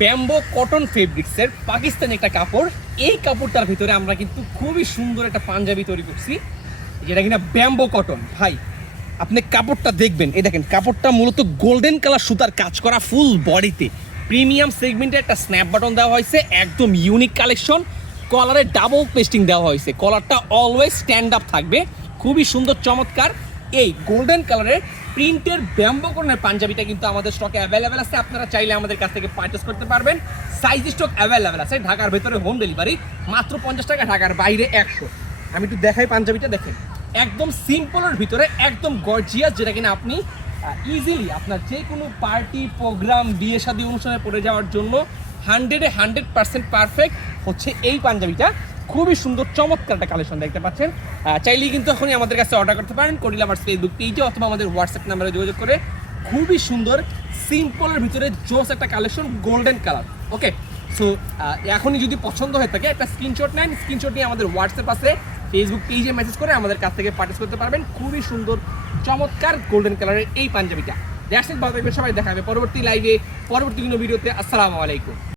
Bamboo cotton ফেব্রিক্সের পাকিস্তানি একটা কাপড়। এই কাপড়টার ভিতরে আমরা কিন্তু খুবই সুন্দর একটা পাঞ্জাবি তৈরি করছি, যেটা কিনা ব্যাম্বো কটন। ভাই আপনি কাপড়টা দেখবেন, এই দেখেন কাপড়টা মূলত গোল্ডেন কালার সুতার কাজ করা, ফুল বডিতে প্রিমিয়াম সেগমেন্টে একটা স্ন্যাপ বাটন দেওয়া হয়েছে, একদম ইউনিক কালেকশন। কলারে ডাবল পেস্টিং দেওয়া হয়েছে, কলারটা অলওয়েজ স্ট্যান্ড আপ থাকবে, খুবই সুন্দর চমৎকার। এই গোল্ডেন কালারের প্রিন্টের ব্যাম্বো কটনের পাঞ্জাবিটা কিন্তু আমাদের স্টকে অ্যাভেলেবেল আছে, আপনারা চাইলে আমাদের কাছ থেকে পারচেস করতে পারবেন। সাইজ স্টক অ্যাভেলেবেল আছে, ঢাকার ভেতরে হোম ডেলিভারি মাত্র 50 টাকা, ঢাকার বাইরে 100। আমি একটু দেখাই পাঞ্জাবিটা, দেখেন একদম সিম্পলের ভিতরে একদম গর্জিয়াস, যেটা কিনা আপনি ইজিলি আপনার যে কোনো পার্টি প্রোগ্রাম বিয়ে শাদী অনুষ্ঠানে পরে যাওয়ার জন্য 100% পারফেক্ট হচ্ছে এই পাঞ্জাবিটা। খুবই সুন্দর চমৎকার একটা কালেকশন দেখতে পাচ্ছেন। চাইলেই কিন্তু এখনই আমাদের কাছে অর্ডার করতে পারেন করিল আমার ফেসবুক পেজে অথবা আমাদের হোয়াটসঅ্যাপ নাম্বারে যোগাযোগ করে। খুবই সুন্দর সিম্পলের ভিতরে জোস একটা কালেকশন, গোল্ডেন কালার। ওকে, সো এখনই যদি পছন্দ হয়ে থাকে একটা স্ক্রিনশট নেন, স্ক্রিনশট নিয়ে আমাদের হোয়াটসঅ্যাপ আছে, ফেসবুক পেজে মেসেজ করে আমাদের কাছ থেকে পারচেস করতে পারবেন। খুবই সুন্দর চমৎকার গোল্ডেন কালারের এই পাঞ্জাবিটা। দ্যাটস ইট, ভালো থাকবেন সবাই, দেখা হবে পরবর্তী লাইভে, পরবর্তী কোনো ভিডিওতে। আসসালামু আলাইকুম।